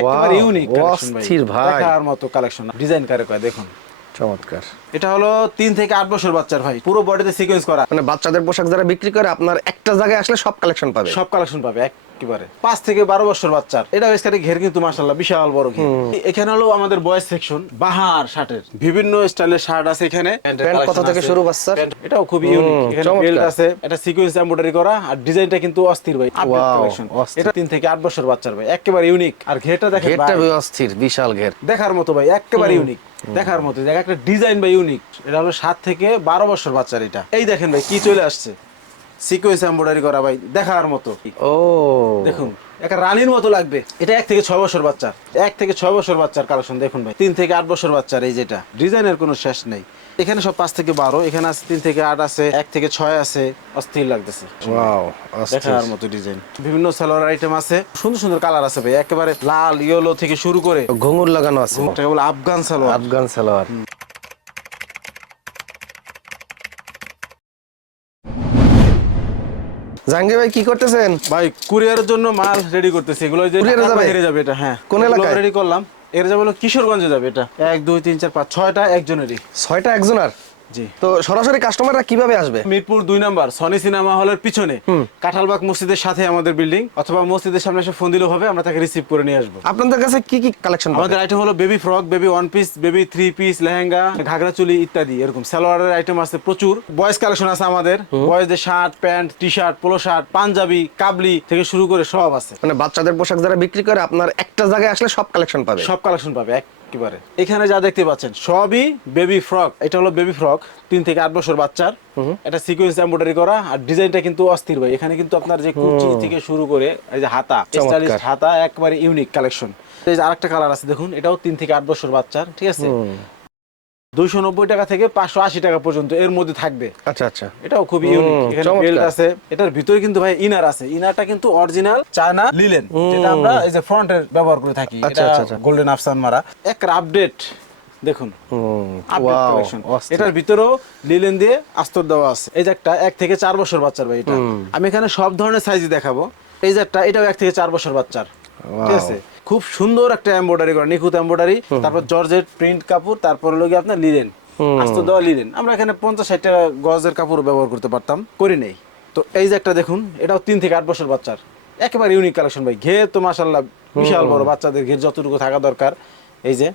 একেবারে ইউনিক অস্থির ভাই। দেখার মতো কালেকশন ডিজাইন করে কয় দেখুন। চমৎকার। এটা হলো তিন থেকে আট বছর বাচ্চার ভাই। পুরো বডিতে সিকোয়েন্স করা। মানে বাচ্চাদের পোশাক যারা বিক্রি করে আপনার একটা জায়গায় আসলে সব কালেকশন পাবে। সব কালেকশন পাবে একেবারে। পাঁচ থেকে বারো বছর বাচ্চার। এটা বেসকারি ঘের কিন্তু মাসাল্লাহ বিশাল বড় ঘের। এখানে হলো আমাদের বয়েস সেকশন বাহার শার্টের। বিভিন্ন স্টাইলের শার্ট আছে এখানে। কত থেকে শুরু? প্যান্ট এটাও খুবই ইউনিক এখানে বেল্ট আছে এটা সিকোয়েন্স এমব্রয়ডারি করা আর ডিজাইনটা কিন্তু অস্থির ভাই। এটা তিন থেকে আট বছর বাচ্চার ভাই। একেবারে ইউনিক আর ঘেরটা দেখেন ঘেরটা অস্থির বিশাল ঘের। দেখার মতো ভাই একেবারে ইউনিক দেখার মতো। দেখ একটা ডিজাইন ভাই ইউনিক এটা হলো সাত থেকে বারো বছর বাচ্চার এটা। এই দেখেন ভাই কি চলে আসছে। সিকোয়েন্স এমব্রয়ডারি করা ভাই দেখার মতো। ও। দেখুন একটা রানীর মতো লাগবে। এটা এক থেকে ছয় বছর এক থেকে ছয় বছর বাচ্চার কালেকশন দেখুন ভাই। তিন থেকে আট বছর বাচ্চার এই যেটা। ডিজাইনের কোনো শেষ নেই। এখানে সব পাঁচ থেকে বারো এখানে আছে তিন থেকে আট আছে এক থেকে ছয় আছে অস্থির লাগতেছে। দেখার মতো ডিজাইন। বিভিন্ন সালোয়ার আইটেম আছে। সুন্দর সুন্দর কালার আছে ভাই একেবারে লাল ইয়েলো থেকে শুরু করে ঘুঙুর লাগানো আছে। আফগান সালোয়ার। আফগান সালোয়ার। জাহাঙ্গীর ভাই কি করতেছেন? ভাই কুরিয়ারের জন্য মাল রেডি করতেছি। এগুলো যে যাবে? এটা হ্যাঁ। কোন এলাকায়? রেডি করলাম। এর যাবে হলো কিশোরগঞ্জে যাবে এটা। এক দুই তিন চার পাঁচ ছয়টা একজনেরই। ছয়টা একজনের? তো সরাসরি কাস্টমাররা কীভাবে আসবে? মিরপুর দুই নাম্বার সনি সিনেমা হলের পিছনে। কাঁঠালবাগ মসজিদের সাথে আমাদের বিল্ডিং অথবা মসজিদের সামনে এসে ফোন দিলেও হবে আমরা তাকে রিসিভ করে নিয়ে আসব। আপনাদের কাছে কি কি কালেকশন আমাদের আইটেম হলো baby frock baby one piece baby three piece lehenga ghagra choli ইত্যাদি এরকম। সালোয়ারের আইটেম আছে প্রচুর। বয়েজ কালেকশন আছে আমাদের। বয়েজদের shirt pant T shirt polo shirt Punjabi কাবলি থেকে শুরু করে সব আছে। মানে বাচ্চাদের পোশাক যারা বিক্রি করে আপনার একটা জায়গায় আসলে সব কালেকশন পাবে? সব কালেকশন পাবে একেবারে এখানে যা দেখতে পাচ্ছেন সবই বেবি ফ্রক এটা হলো বেবি ফ্রক তিন থেকে আট বছর বাচ্চার। এটা সিকোয়েন্স এমব্রয়ডারি করা আর ডিজাইনটা কিন্তু অস্থির ভাই। এখানে কিন্তু আপনার যে কুচি থেকে শুরু করে এই যে হাতা স্টাইলিশ হাতা একবারে ইউনিক কালেকশন এই যে আরেকটা কালার আছে দেখুন এটাও তিন থেকে আট বছর বাচ্চার ঠিক আছে? দুইশো নব্বই টাকা থেকে পাঁচশো আশি টাকা পর্যন্ত এর মধ্যে থাকবে। আচ্ছা আচ্ছা। এটাও খুবই ইউনিক এখানে বেল্ট আছে। এটার ভিতরে কিন্তু ভাই ইনার আছে। ইনারটা কিন্তু অরিজিনাল চায়না লিলেন যেটা আমরা এই যে ফ্রন্টের ব্যবহার করে থাকি। আচ্ছা, এটা আচ্ছা, আচ্ছা। গোল্ডেন আফসান মারা। এক আপডেট দেখুন। এটার ভিতরেও লিলেন দিয়ে আস্তর দেওয়া আছে। এই যে একটা এক থেকে চার বছর বাচ্চার ভাই এটা। আমি এখানে সব ধরনের সাইজই দেখাবো। এই যে একটা এটাও এক থেকে চার বছর বাচ্চার। ঠিক আছে? খুব সুন্দর একটা এমব্রয়ডারি করা নিখুঁত এমব্রয়ডারি তারপর জর্জেট প্রিন্ট কাপড় তারপর হলো গিয়ে আপনার লিলেন আস্ত দেওয়া লিলেন আমরা এখানে পঞ্চাশ ষাট টাকা গজের কাপড় ব্যবহার করতে পারতাম করি নেই। তো এই যে একটা দেখুন এটাও তিন থেকে আট বছর বাচ্চার। একেবারে ইউনিক কালেকশন ভাই ঘের তো মাসাল্লাহ বিশাল বড় বাচ্চাদের ঘের যতটুকু থাকা দরকার। এই যে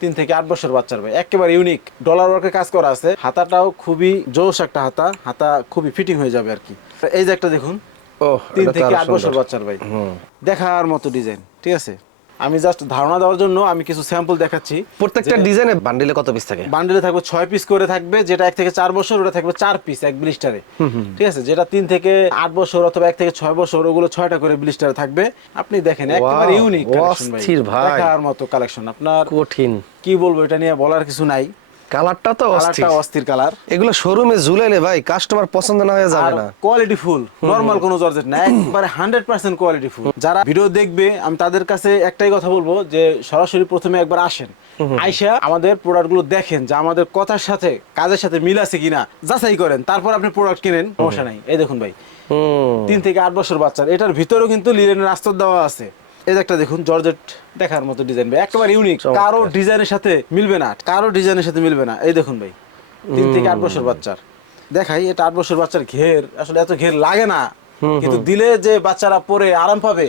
তিন থেকে আট বছর বাচ্চার ভাই একেবারে ইউনিক ডলার ওয়ার্কের কাজ করা আছে। হাতাটাও খুবই জোশ একটা হাতা হাতা খুবই ফিটিং হয়ে যাবে আর কি এই যে একটা দেখুন ও তিন থেকে আট বছর বাচ্চার ভাই। দেখার মতো ডিজাইন ঠিক আছে? আমি জাস্ট ধারণা দেওয়ার জন্য আমি কিছু স্যাম্পল দেখাচ্ছি। প্রত্যেকটা ডিজাইনে বান্ডিলে কত পিস থাকে? বান্ডিলে থাকবে ছয় পিস করে থাকবে যেটা এক থেকে চার বছর ওটা থাকবে চার পিস এক ব্লিস্টারে ঠিক আছে? যেটা তিন থেকে আট বছর অথবা এক থেকে ছয় বছর ওগুলো ছয়টা করে ব্লিস্টারে থাকবে। আপনি দেখেন একেবারে ইউনিক কালেকশন ভাই। দেখার মতো কালেকশন আপনার কঠিন। কি বলব এটা নিয়ে বলার কিছু নাই। কালারটা তো অস্থির। অস্থির কালার। এগুলো শোরুমে ঝুলাইলে ভাই কাস্টমার পছন্দ না হয়ে যাবে না। কোয়ালিটি ফুল নরমাল কোনো জর্জেট না একবারে হান্ড্রেড পার্সেন্ট কোয়ালিটি ফুল যারা ভিডিও দেখবে আমি তাদের কাছে একটাই কথা বলব যে সরাসরি প্রথমে একবার আসেন। আইসা আমাদের প্রোডাক্টগুলো দেখেন যে আমাদের কথার সাথে কাজের সাথে মিল আছে কিনা যাচাই করেন তারপর আপনি প্রোডাক্ট কিনেন সমস্যা নাই। এই দেখুন ভাই। তিন থেকে আট বছর বাচ্চার এটার ভিতরেও কিন্তু লিলেনের আস্তর দেওয়া আছে। এই একটা দেখুন জর্জেট দেখার মতো ডিজাইন ভাই একেবারে ইউনিক কারও ডিজাইনের সাথে মিলবে না কারও ডিজাইনের সাথে মিলবে না। এই দেখুন ভাই তিন থেকে আট বছর বাচ্চার। দেখাই এটা আট বছর বাচ্চার ঘের আসলে এত ঘের লাগে না। কিন্তু দিলে যে বাচ্চারা পরে আরাম পাবে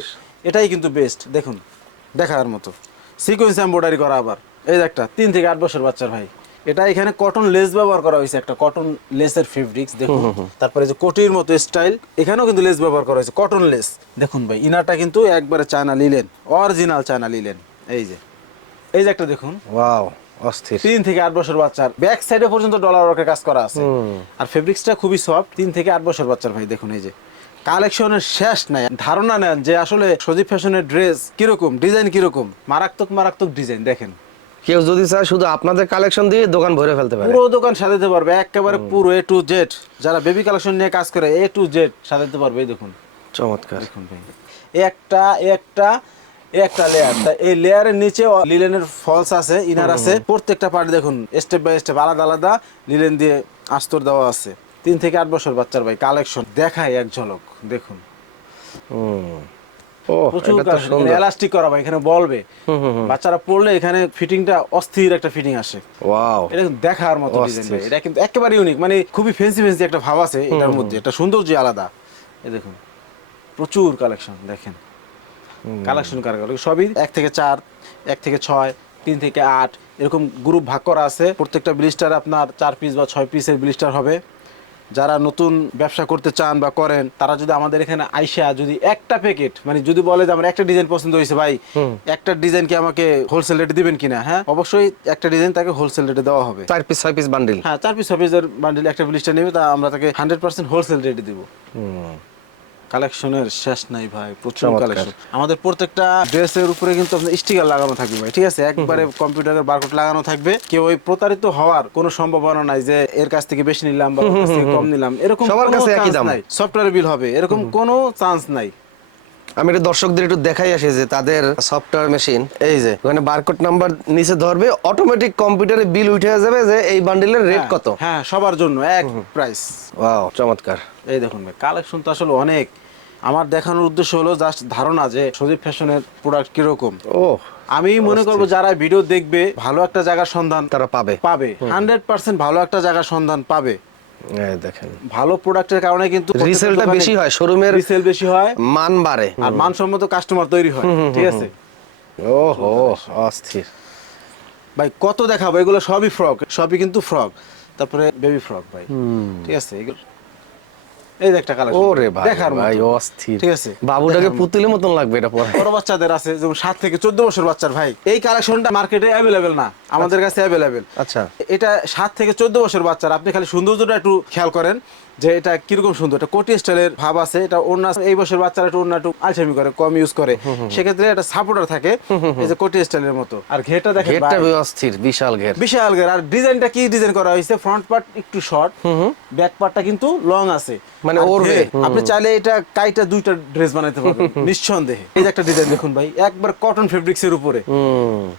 এটাই কিন্তু বেস্ট দেখুন দেখার মতো। সিকোয়েন্স এম্ব্রয়ডারি করা আবার। এই একটা তিন থেকে আট বছর বাচ্চার ভাই। এটা এখানে কটন লেস ব্যবহার করা হয়েছে একটা কটন লেসের ফেব্রিক্স দেখুন। তারপরে যে কোটির মতো স্টাইল এখানেও কিন্তু লেস ব্যবহার করা হয়েছে কটন লেস দেখুন ভাই ইনারটা কিন্তু একবারে China linen original China linen এই যে এই যে একটা দেখুন। ওয়াও অস্থির। তিন থেকে আট বছর বাচ্চার ব্যাক সাইডে পর্যন্ত ডলার ওয়ার্কের কাজ করা আছে। আর ফেব্রিক্সটা খুবই সফট তিন থেকে আট বছর বাচ্চার ভাই দেখুন এই যে। কালেকশনের শেষ নাই ধারণা নেন যে আসলে সজীব ফ্যাশনের ড্রেস কীরকম ডিজাইন কীরকম। মারাত্মক মারাত্মক ডিজাইন দেখেন। কেউ যদি চায় শুধু আপনাদের কালেকশন দিয়ে দোকান ভরে ফেলতে পারে। পুরো দোকান সাজাতে পারবে একেবারে পুরো এ টু জেড যারা বেবি কালেকশন নিয়ে কাজ করে এ টু জেড সাজাতে পারবে দেখুন। চমৎকার। দেখুন ভাই একটা একটা একটা লেয়ার তা এই লেয়ারের নিচে লিলেনের ফলস আছে ইনার আছে। প্রত্যেকটা পার্ট দেখুন স্টেপ বাই স্টেপ আলাদা আলাদা লিলেন দিয়ে আস্তর দেওয়া আছে। তিন থেকে আট বছর বাচ্চার ভাই কালেকশন দেখায় এক ঝলক দেখুন। ও, প্রচুর এলাস্টিক করা ভাই এখানে বলবে। বাচ্চারা পড়লে এখানে ফিটিংটা অস্থির একটা ফিটিং আসে। ওয়াও। এটা দেখার মতো ডিজাইন এটা কিন্তু একেবারে ইউনিক মানে খুবই ফেন্সি ফেন্সি একটা ভাব আছে এটার মধ্যে একটা সৌন্দর্য আলাদা। এই দেখুন প্রচুর কালেকশন দেখেন। কালেকশন সবই এক থেকে চার এক থেকে ছয় তিন থেকে আট এরকম গ্রুপ ভাগ করা আছে। প্রত্যেকটা ব্লিস্টার আপনার চার পিস বা ছয় পিসের ব্লিস্টার হবে। যারা নতুন ব্যবসা করতে চান বা করেন তারা যদি আমাদের এখানে আইসা যদি একটা প্যাকেট মানে যদি বলে যে আমার একটা ডিজাইন পছন্দ হয়েছে ভাই একটা ডিজাইন কি আমাকে হোলসেল রেটে দিবেন কিনা? হ্যাঁ অবশ্যই একটা ডিজাইন তাকে হোলসেল রেটে দেওয়া হবে। চার পিস ছয় পিস বান্ডিল হ্যাঁ চার পিস ছয় পিস বান্ডিল একটা ব্লিস্টার নেবে তা আমরা তাকে হান্ড্রেড পার্সেন্ট হোলসেল রেটে দিব। কালেকশনের শেষ নাই ভাই প্রচুর কালেকশন। আমাদের প্রত্যেকটা ড্রেসের উপরে কিন্তু আপনার স্টিকার লাগানো থাকবে ভাই ঠিক আছে? একবারে কম্পিউটারের বারকোড লাগানো থাকবে। কেউ ওই প্রতারিত হওয়ার কোনো সম্ভাবনা নাই যে এর কাছ থেকে বেশি নিলাম বা কম নিলাম। এরকম সবার কাছে একই দাম। সফটওয়্যার বিল হবে এরকম কোনো চান্স নাই। আমি একটু দর্শকদের একটু দেখাই আসি যে তাদের সফটওয়্যার মেশিন এই যে ওখানে বারকোড নাম্বার নিচে ধরবে অটোমেটিক কম্পিউটারে বিল উঠে যাবে যে এই বান্ডিলের রেট হ্যাঁ, কত। হ্যাঁ সবার জন্য এক প্রাইস ওয়াও চমৎকার। এই দেখুন ভাই কালেকশন তো আসলে অনেক। আমার দেখানোর উদ্দেশ্য হলো জাস্ট ধারণা যে সজীব ফ্যাশনের প্রোডাক্ট কীরকম। ও আমি মনে করব যারা ভিডিও দেখবে ভালো একটা জায়গার সন্ধান তারা পাবে। পাবে। হান্ড্রেড পার্সেন্ট ভালো একটা জায়গার সন্ধান পাবে। দেখেন। ভালো প্রোডাক্টের কারণে কিন্তু রিসেলটা বেশি হয় শোরুমের রিসেল বেশি হয় মান বাড়ে। আর মানসম্মত কাস্টমার তৈরি হয় ঠিক আছে? ওহো অস্থির। ভাই কত দেখাবো? এগুলো সবই ফ্রক সবই কিন্তু ফ্রক তারপরে বেবি ফ্রক ভাই। ঠিক আছে এগুলো এই একটা কালেকশন ওরে ভাই দেখার ভাই অস্থির। ঠিক আছে বাবুটাকে পুতুলের মতন। লাগবে এটা পরে। বড় বাচ্চাদের আছে যেমন সাত থেকে চোদ্দ বছর বাচ্চার ভাই এই কালেকশনটা মার্কেটে অ্যাভেলেবেল না আমাদের কাছে অ্যাভেলেবেল আচ্ছা। এটা সাত থেকে চোদ্দ বছর বাচ্চার আপনি খালি সৌন্দর্যটা একটু খেয়াল করেন। যে এটা কীরকম সুন্দর এটা কোটি স্টাইলের ভাব আছে এটা অন্য এই বছর বাচ্চারা একটু অন্য একটু আলসামি করে কম ইউজ করে। সেক্ষেত্রে একটা সাপোর্টার থাকে এই যে কোটি স্টাইলের মতো। আর ঘেরটা দেখেন ঘেরটা অস্থির বিশাল ঘের। বিশাল ঘের। আর ডিজাইনটা কি ডিজাইন করা হয়েছে? ফ্রন্ট পার্ট একটু শর্ট ব্যাক পার্টটা কিন্তু লং আছে। মানে ওড়বে। আপনি চাইলে এটা কাইটা দুইটা ড্রেস বানাইতে পারবেন নিঃসন্দেহে। এই যে একটা ডিজাইন দেখুন ভাই একবার কটন ফেব্রিক্স এর উপরে।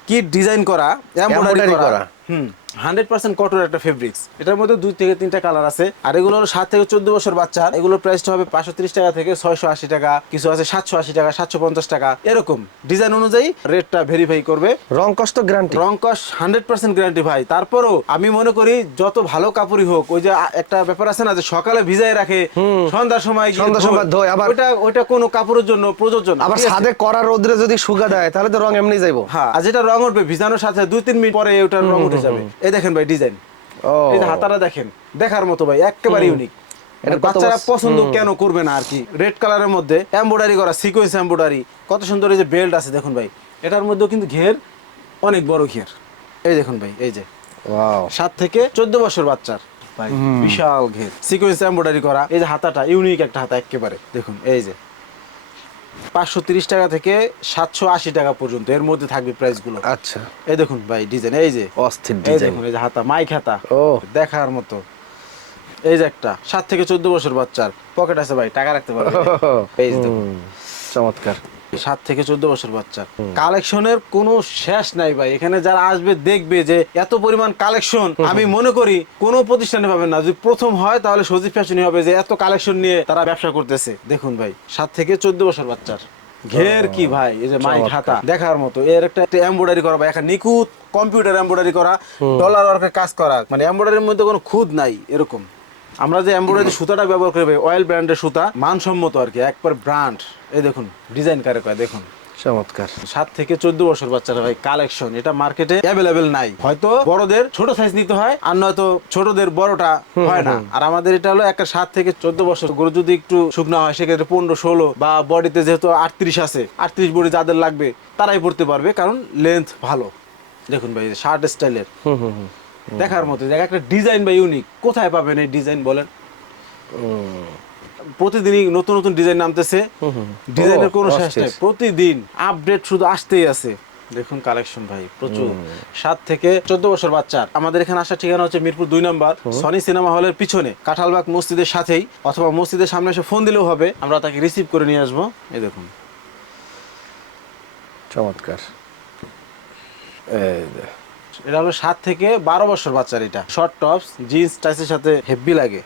কি ডিজাইন করা? এমব্রয়ডারি করা। হুম। হান্ড্রেড পার্সেন্ট কটন একটা ফেব্রিক্স এটার মধ্যে দুই থেকে তিনটা কালার আছে। আর এগুলো হলো সাত থেকে চোদ্দ বছর বাচ্চা। এগুলোর প্রাইসটা হবে পাঁচশো ত্রিশ টাকা থেকে ছয়শো আশি টাকা। কিছু আছে সাতশো আশি টাকা সাতশো পঞ্চাশ টাকা। এরকম। ডিজাইন অনুযায়ী রেটটা ভেরিফাই করবে। রং কষ্ট গ্যারান্টি রং হান্ড্রেড পার্সেন্ট গ্যারান্টি ভাই। তারপরও আমি মনে করি যত ভালো কাপড়ই হোক ওই যে একটা ব্যাপার আছে না যে সকালে ভিজাই রাখে সন্ধ্যার সময় সন্ধ্যার সময় ধোয়, আবার- ওইটা ওইটা কোনো কাপড়ের জন্য প্রযোজ্য না। আবার ছাদে করা রোদ্রে যদি শুকা দেয় তাহলে তো রং এমনি যাইবো। হ্যাঁ আর যেটা রং উঠবে ভিজানোর সাথে দুই তিন মিনিট পরে ওটার রং উঠে যাবে এই দেখেন ভাই ডিজাইন এই যে হাতারা দেখেন দেখার মতো ভাই একেবারে ইউনিক কত বাচ্চারা পছন্দ কেন করবে না আর কি? রেড কালারের মধ্যে এমব্রয়ডারি করা সিকোয়েন্স এমব্রয়ডারি কত সুন্দর এই যে বেল্ট আছে দেখুন ভাই। এটার মধ্যেও কিন্তু ঘের অনেক বড় ঘের। এই দেখুন ভাই এই যে। সাত থেকে চোদ্দ বছর বাচ্চার ভাই বিশাল ঘের। সিকোয়েন্স এমব্রয়ডারি করা এই যে হাতাটা ইউনিক একটা হাতা একেবারে দেখুন এই যে। পাঁচশো তিরিশ টাকা থেকে সাতশো আশি টাকা পর্যন্ত এর মধ্যে থাকবে প্রাইসগুলো আচ্ছা। এই দেখুন ভাই ডিজাইন এই যে। অস্থির এই দেখুন এই যে হাতা মাইক হাতা। ও। দেখার মতো। এই যে একটা সাত থেকে চোদ্দ বছর বাচ্চার। পকেট আছে ভাই টাকা রাখতে পারো এই চমৎকার। সাত থেকে চোদ্দ বছর বাচ্চা। কালেকশনের কোনো শেষ নাই ভাই। এখানে যারা আসবে দেখবে যে এত পরিমাণ কালেকশন। আমি মনে করি কোনো প্রতিষ্ঠানে পাবেন না। যদি প্রথম হয় তাহলে সজীব ফ্যাশনই হবে যে এত কালেকশন নিয়ে তারা ব্যবসা করতেছে। দেখুন ভাই সাত থেকে চোদ্দ বছর বাচ্চার। ঘের কি ভাই এই যে মাইক হাতা। দেখার মতো। এর একটা এমব্রয়ডারি করা ভাই। একটা নিখুঁত কম্পিউটার এমব্রয়ডারি করা। ডলার ওয়ার্কের কাজ করা। মানে এমব্রয়ডারির মধ্যে কোনো খুদ নাই এরকম। আমরা যে এমব্রয়ডারি সুতাটা ব্যবহার করি অয়েল ব্র্যান্ডের সুতা মানসম্মত আর কি একবার ব্র্যান্ড এই দেখুন ডিজাইন কারে কয় দেখুন। চমৎকার। সাত থেকে চোদ্দ বছর বাচ্চারা ভাই কালেকশন এটা মার্কেটে অ্যাভেলেবেল নাই। হয়তো বড়দের ছোট সাইজ নিতে হয় আর নয়তো ছোটদের বড়টা হয় না। আর আমাদের এটা হলো একটা সাত থেকে চোদ্দ বছর। গরু যদি একটু শুকনো হয় সেক্ষেত্রে পনেরো ষোলো বা বডিতে যেহেতু আটত্রিশ আছে আটত্রিশ বডি যাদের লাগবে তারাই পড়তে পারবে কারণ লেন্থ ভালো। দেখুন ভাই শার্ট স্টাইলের হুম হুম হুম। দেখার মতো জায়গা একটা ডিজাইন বা ইউনিক কোথায় পাবেন এই ডিজাইন বলেন? প্রতিদিনই নতুন নতুন ডিজাইন নামতেছে। ডিজাইনের কোনো শেষ নেই। প্রতিদিন আপডেট শুধু আসতেই আছে। দেখুন কালেকশন ভাই প্রচুর। সাত থেকে চোদ্দ বছর বাচ্চার। আমাদের এখানে আসার ঠিকানা হচ্ছে মিরপুর দুই নম্বর সনি সিনেমা হলের পিছনে কাঁঠালবাগ মসজিদের সাথেই অথবা মসজিদের সামনে এসে ফোন দিলেও হবে। আমরা তাকে রিসিভ করে নিয়ে আসব। এই দেখুন। চমৎকার। এই। এটা হলো সাত থেকে বারো বছর বাচ্চার এটা। শর্ট টপস জিন্স টাইসের সাথে হেভি লাগে।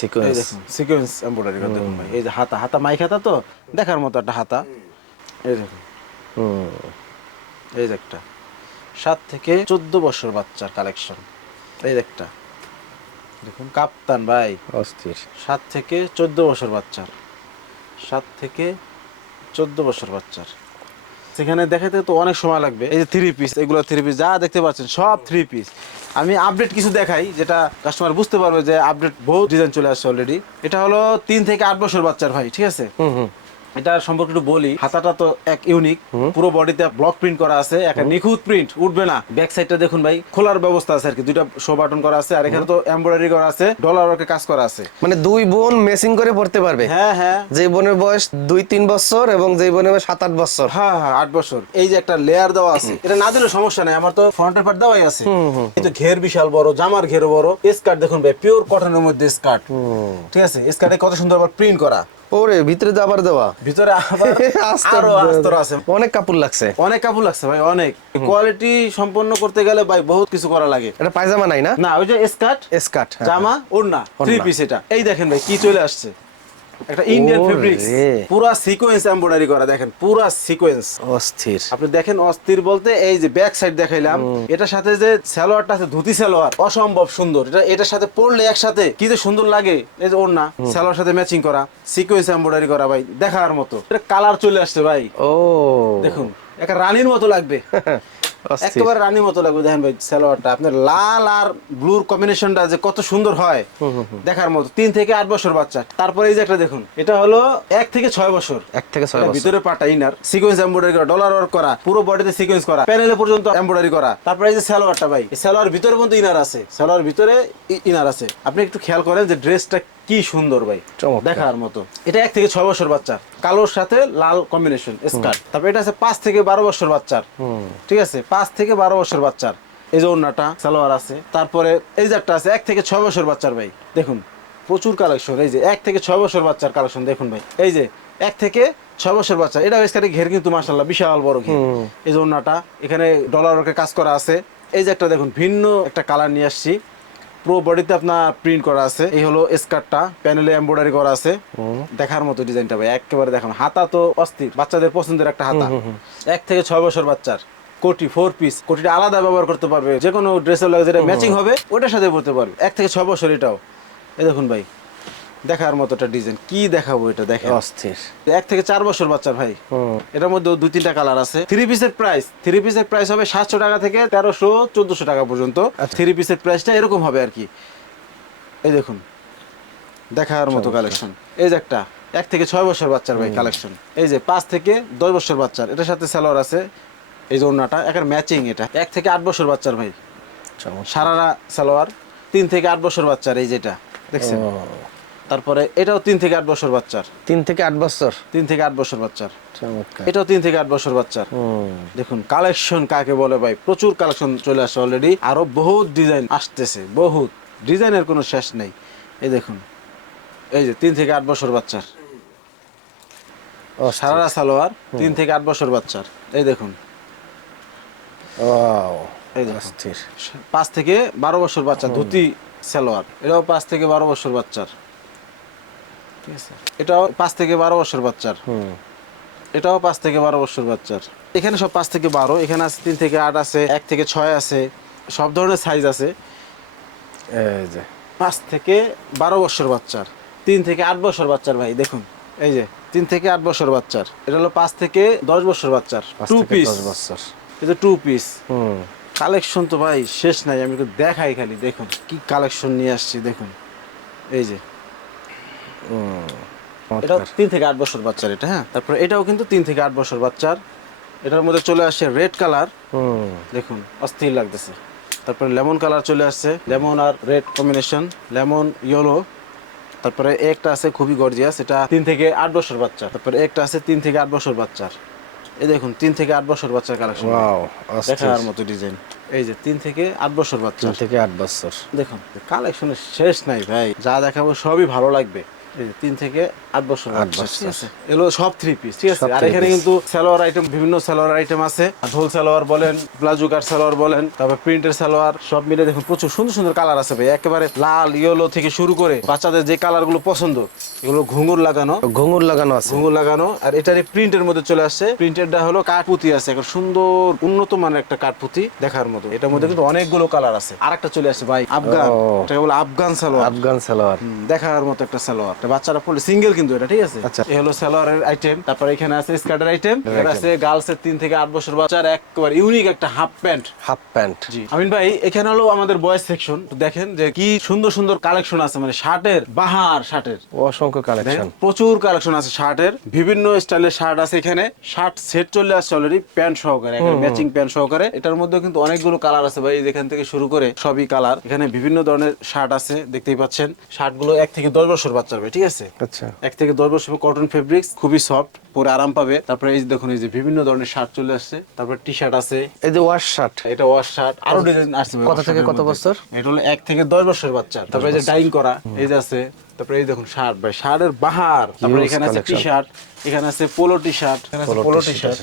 সিকোয়েন্স সিকোয়েন্স এমব্রয়ডারি করা দেখুন ভাই। এই যে হাতা হাতা মাইক হাতা তো? দেখার মতো একটা হাতা। এই দেখুন। এই যে একটা। সাত থেকে চোদ্দ বছর বাচ্চার কালেকশন এই একটা। দেখুন কাপ্তান ভাই। অস্থির। সাত থেকে চোদ্দ বছর বাচ্চার। সাত থেকে চোদ্দ বছর বাচ্চার। সেখানে দেখাতে তো অনেক সময় লাগবে। এই যে থ্রি পিস এগুলো থ্রি পিস যা দেখতে পাচ্ছেন, সব থ্রি পিস আমি আপডেট কিছু দেখাই, যেটা কাস্টমার বুঝতে পারবে যে আপডেট বহু ডিজাইন চলে আসছে অলরেডি এটা হলো তিন থেকে আট বছর বাচ্চার ভাই, ঠিক আছে? এটা সম্পর্কে একটু বলি হাতাটা তো এক ইউনিক পুরো বডিতে ব্লক প্রিন্ট করা আছে একটা নিখুঁত প্রিন্ট উঠবে না। ব্যাক সাইডটা দেখুন ভাই খোলার ব্যবস্থা আছে আর কি দুইটা শো বাটন করা আছে আর এখানে তো এমব্রয়ডারি করা আছে ডলার ওয়ার্কে কাজ করা আছে। মানে দুই বোন মেসিং করে পড়তে পারবে? হ্যাঁ হ্যাঁ। যে বোনের বয়স দুই তিন বছর এবং যে বোনের বয়স সাত আট বছর। হ্যাঁ হ্যাঁ আট বছর। এই যে একটা লেয়ার দেওয়া আছে এটা না দিলে সমস্যা নাই আমার তো ফ্রন্টের পার্ট দেওয়াই আছে। কিন্তু ঘের বিশাল বড় জামার ঘের বড় স্কার্ট দেখুন ভাই পিওর কটনের মধ্যে স্কার্ট ঠিক আছে? স্কার্টে কত সুন্দর আবার প্রিন্ট করা। ওরে ভিতরে যাবার দেওয়া। ভিতরে আবার আস্তর আস্তর আছে। অনেক কাপড় লাগছে। অনেক কাপড় লাগছে ভাই অনেক। কোয়ালিটি সম্পন্ন করতে গেলে ভাই বহুত কিছু করা লাগে। এটা পায়জামা নাই না? না ওই যে স্কার্ট স্কার্ট জামা ওড়না। থ্রি পিস এটা। এই দেখেন ভাই কি চলে আসছে। একটা ইন্ডিয়ান ফেব্রিক্স পুরা সিকোয়েন্স এমব্রয়ডারি করা দেখেন পুরা সিকোয়েন্স অস্থির। আপনি দেখেন অস্থির বলতে এই যে ব্যাক সাইড দেখাইলাম এটার সাথে যে সালোয়ারটা আছে ধুতি সালোয়ার অসম্ভব সুন্দর। এটা এটার সাথে পরলে একসাথে কি যে সুন্দর লাগে এই যে ওড়না সালোয়ার সাথে ম্যাচিং করা সিকোয়েন্স এমব্রয়ডারি করা ভাই দেখার মতো। এটা কালার চলে আসছে ভাই। ও। দেখুন একটা রানীর মতো লাগবে। একেবারে রানীর মতো লাগবে দেখেন ভাই সালোয়ারটা। আপনার লাল আর ব্লুর কম্বিনেশনটা যে কত সুন্দর হয় দেখার মতো। তিন থেকে আট বছর বাচ্চা। তারপরে এই যে একটা দেখুন এটা হলো এক থেকে ছয় বছর। এক থেকে ছয় বছর। ভিতরে পাটা ইনার সিকোয়েন্স এমব্রয়ডারি করা ডলার ওয়ার্ক করা পুরো বডিতে সিকোয়েন্স করা প্যানেলে পর্যন্ত এমব্রয়ডারি করা। তারপরে এই যে সালোয়ারটা ভাই এই সালোয়ার ভিতরে পর্যন্ত ইনার আছে। সালোয়ার ভিতরে ইনার আছে। আপনি একটু খেয়াল করেন যে ড্রেসটা কি সুন্দর ভাই। দেখার মতো। এটা এক থেকে ছয় বছর বাচ্চা কালোর সাথে লাল কম্বিনেশন স্কার্ট তারপরে এটা আছে পাঁচ থেকে বারো বছর বাচ্চার। ঠিক আছে? পাঁচ থেকে বারো বছর বাচ্চার। এই যে ওড়নাটা সালোয়ার আছে। তারপরে এই যে একটা আছে এক থেকে ছয় বছর বাচ্চার ভাই। দেখুন প্রচুর কালেকশন এই যে এক থেকে ছয় বছর বাচ্চার কালেকশন দেখুন ভাই। এই যে এক থেকে ছয় বছর বাচ্চা এটা স্কার্টে ঘের কিন্তু মাসাল্লাহ বিশাল বড় ঘের। এই যে ওড়নাটা এখানে ডলার কাজ করা আছে। এই যে একটা দেখুন ভিন্ন একটা কালার নিয়ে আসছি। পুরো বডিতে আপনার প্রিন্ট করা আছে। এই হলো স্কার্টটা প্যানেলে এমব্রয়ডারি করা আছে। দেখার মতো ডিজাইনটা ভাই একেবারে দেখুন। হাতা তো অস্থির বাচ্চাদের পছন্দের একটা হাতা। এক থেকে ছয় বছর বাচ্চার। কোটি ফোর পিস কোটিটা আলাদা ব্যবহার করতে পারবে। যে কোনো ড্রেসের লাগে যেটা ম্যাচিং হবে ওটার সাথে পড়তে পারবে। এক থেকে ছয় বছর এটাও। এ দেখুন ভাই। দেখার মতো একটা ডিজাইন কি দেখাবো এটা দেখেন। অস্থির। এক থেকে চার বছর বাচ্চার ভাই। এটার মধ্যে দুই তিনটা কালার আছে। থ্রি পিসের প্রাইস থ্রি পিসের প্রাইস হবে সাতশো টাকা থেকে তেরোশো চোদ্দশো টাকা পর্যন্ত। থ্রি পিসের প্রাইসটা এরকম হবে আর কি। এই দেখুন দেখার মতো কালেকশন এই যে একটা এক থেকে ছয় বছর বাচ্চার ভাই কালেকশন এই যে পাঁচ থেকে দশ বছর বাচ্চার এটার সাথে সালোয়ার আছে। এই যে ওড়নাটা একের ম্যাচিং এটা। এক থেকে আট বছর বাচ্চার ভাই। সারারা সালোয়ার তিন থেকে আট বছর বাচ্চার এই যেটা দেখছেন? তারপরে এটাও তিন থেকে আট বছর বাচ্চার। তিন থেকে আট বছর? তিন থেকে আট বছর বাচ্চার। এটাও তিন থেকে আট বছর বাচ্চার। দেখুন কালেকশন কাকে বলে ভাই? প্রচুর কালেকশন চলে আসছে অলরেডি আরও বহুত ডিজাইন আসতেছে বহুত। ডিজাইনের কোনো শেষ নেই। এই দেখুন এই যে তিন থেকে আট বছর বাচ্চার। ও সারারা সালোয়ার তিন থেকে আট বছর বাচ্চার। এই দেখুন। পাঁচ থেকে বারো বছর বাচ্চা ধুতি সালোয়ার। এটাও পাঁচ থেকে বারো বছর বাচ্চার। ঠিক আছে। এটাও পাঁচ থেকে বারো বছর বাচ্চার। হুম। এটাও পাঁচ থেকে বারো বছর বাচ্চার। এখানে সব পাঁচ থেকে বারো এখানে আছে তিন থেকে আট আছে এক থেকে ছয় আছে সব ধরনের সাইজ আছে। এই যে। পাঁচ থেকে বারো বছর বাচ্চার। তিন থেকে আট বছর বাচ্চার ভাই দেখুন। এই যে তিন থেকে আট বছর বাচ্চার। এটা হলো পাঁচ থেকে দশ বছর বাচ্চার। টু পিস বছর। এটা টু পিস হুম। কালেকশন তো ভাই শেষ নাই আমি একটু দেখাই খালি দেখুন। কি কালেকশন নিয়ে আসছি দেখুন। এই যে। চমৎকার। তিন থেকে আট বছর বাচ্চার এটা হ্যাঁ? তারপরে এটাও কিন্তু তিন থেকে আট বছর বাচ্চার। এটার মধ্যে চলে আসছে রেড কালার। দেখুন অস্থির লাগতেছে। তারপরে লেমন কালার চলে আসছে। লেমন আর রেড কম্বিনেশন লেমন ইয়েলো। তারপরে একটা আছে খুবই গর্জিয়াস এটা তিন থেকে আট বছর বাচ্চা তারপরে একটা আছে তিন থেকে আট বছর বাচ্চার। এই দেখুন তিন থেকে আট বছর বাচ্চার কালেকশন দেখার মতো ডিজাইন এই যে তিন থেকে আট বছর বাচ্চা থেকে আট বছর। দেখুন কালেকশনের শেষ নাই ভাই। যা দেখাবো সবই ভালো লাগবে। তিন থেকে আট বছর আট বছর। এগুলো সব থ্রি পিস ঠিক আছে? আর এখানে কিন্তু সালোয়ার আইটেম বিভিন্ন সালোয়ার আইটেম আছে। ঢোল সালোয়ার বলেন প্লাজো কাট সালোয়ার বলেন তারপর প্রিন্টের সালোয়ার সব মিলে দেখুন প্রচুর সুন্দর সুন্দর কালার আছে ভাই। একেবারে লাল ইয়েলো থেকে শুরু করে বাচ্চাদের যে কালারগুলো পছন্দ এগুলো ঘুঙুর লাগানো। ঘুঙুর লাগানো আছে। ঘুঙুর লাগানো। আর এটারই প্রিন্টের মধ্যে চলে আসছে। প্রিন্টেরটা হলো কাঠপুতি আছে। একটা সুন্দর উন্নত মানের একটা কাঠপুতি দেখার মতো। এটার মধ্যে কিন্তু অনেকগুলো কালার আছে। আর একটা চলে আসছে ভাই আফগান। এটা বলে আফগান সালোয়ার। আফগান সালোয়ার। দেখার মতো একটা সালোয়ার। বাচ্চারা পড়লে সিঙ্গেল কিন্তু এটা ঠিক আছে? আচ্ছা। এই হলো সালোয়ারের আইটেম তারপর এখানে আছে স্কার্টের আইটেম এর আছে গার্লসের তিন থেকে আট বছর বাচ্চার একবারে ইউনিক একটা হাফ প্যান্ট হাফ প্যান্ট জি। আমিন ভাই এখানে হলো আমাদের বয়েস সেকশন দেখেন যে কি সুন্দর সুন্দর কালেকশন আছে মানে শার্টের বাহার শার্টের অসংখ্য কালেকশন প্রচুর কালেকশন আছে শার্টের বিভিন্ন স্টাইলের শার্ট আছে এখানে। শার্ট সেট চলে আসছে অলরেডি প্যান্ট সহকারে ম্যাচিং প্যান্ট সহকারে। এটার মধ্যে কিন্তু অনেকগুলো কালার আছে ভাই যেখান থেকে শুরু করে সবই কালার এখানে বিভিন্ন ধরনের শার্ট আছে দেখতেই পাচ্ছেন। শার্টগুলো এক থেকে দশ বছর বাচ্চার ভাই ঠিক আছে? আচ্ছা। এক থেকে দশ বছর কটন ফেব্রিক্স খুবই সফট পরে আরাম পাবে। তারপরে এই যে দেখুন এই যে বিভিন্ন ধরনের শার্ট চলে আসছে। তারপর টি শার্ট আছে। এই যে ওয়াশ শার্ট এটা ওয়াশ শার্ট আরও ডিজাইন আসছে কত থেকে কত বছর? এটা হলো এক থেকে দশ বছর বাচ্চা। তারপরে এই যে ডাইং করা এই যে আছে। তারপরে এই দেখুন শার্ট ভাই শার্টের বাহার। তারপরে এখানে আছে টি. শার্ট এখানে আছে polo T shirt polo T shirt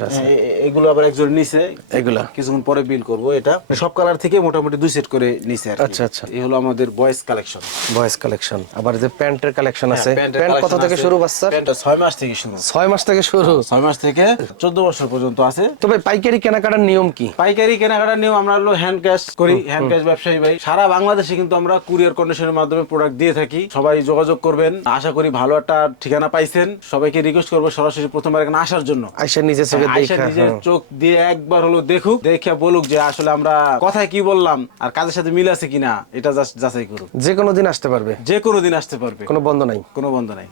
এগুলো আবার একজন নিচে এগুলা? কিছুক্ষণ পরে বিল করব এটা। সব কালার থেকে মোটামুটি দুই সেট করে নিচে আচ্ছা, আচ্ছা। এই হলো আমাদের বয়েজ কালেকশন বয়েজ কালেকশন আবার যে প্যান্টের কালেকশন আছে। হ্যাঁ, প্যান্ট কত থেকে শুরু বাচ্চার প্যান্টটা ছয় মাস থেকে শুরু। ছয় মাস থেকে শুরু। ছয় মাস থেকে চোদ্দ বছর পর্যন্ত আছে। তবে পাইকারি কেনাকাটার নিয়ম কি? পাইকারি কেনাকাটা নিয়েও আমরা হলো হ্যান্ড ক্যাশ করি। হ্যান্ড ক্যাশ ব্যবসায়ী ভাই। সারা বাংলাদেশে কিন্তু আমরা কুরিয়ার কন্ডিশনের মাধ্যমে প্রোডাক্ট দিয়ে থাকি। সবাই যোগাযোগ করবেন। আশা করি ভালো একটা ঠিকানা পাইছেন। সবাইকে রিকোয়েস্ট করব সরাসরি প্রথমবার এখানে আসার জন্য। আইসা নিজে চোখে আয়শা নিজের চোখ দিয়ে একবার হলো দেখুক দেখে বলুক যে আসলে আমরা কথায় কি বললাম আর কাজের সাথে মিল আছে কিনা এটা যাচাই করুক। যে কোনো দিন আসতে পারবে। যে কোনো দিন আসতে পারবে। কোনো বন্ধ নাই। কোনো বন্ধ নাই।